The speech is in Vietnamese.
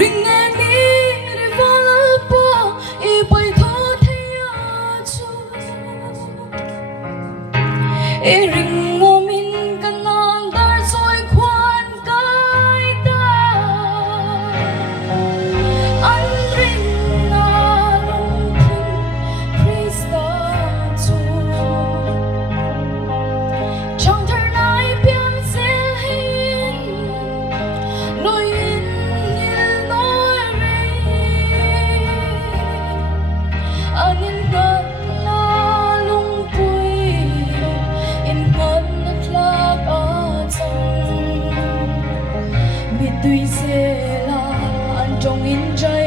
ring ngang đi để vào lớp bỏ y bay thó thấy chu y ring ngô min căn non dar rồi khoan cái ta anh ring na long pin Krista chu trong thở nai biếng sẽ hin nỗi in như nỗi rây anh in ngất la lung bụi in ngất lạc ở trong biết tuy sẽ là anh trong in trái